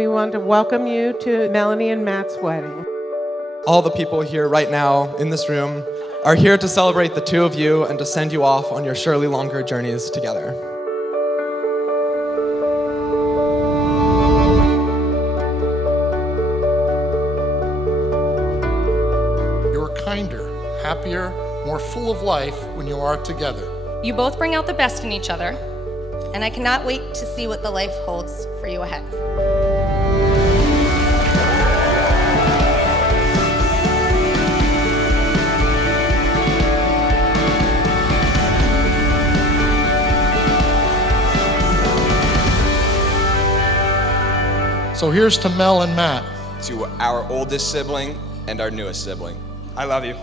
we want to welcome you to Melanie and Matt's wedding. All the people here right now in this room are here to celebrate the two of you and to send you off on your surely longer journeys together. You're kinder, happier, more full of life when you are together. You both bring out the best in each other, and I cannot wait to see what the life holds for you ahead. So here's to Mel and Matt. To our oldest sibling and our newest sibling. I love you.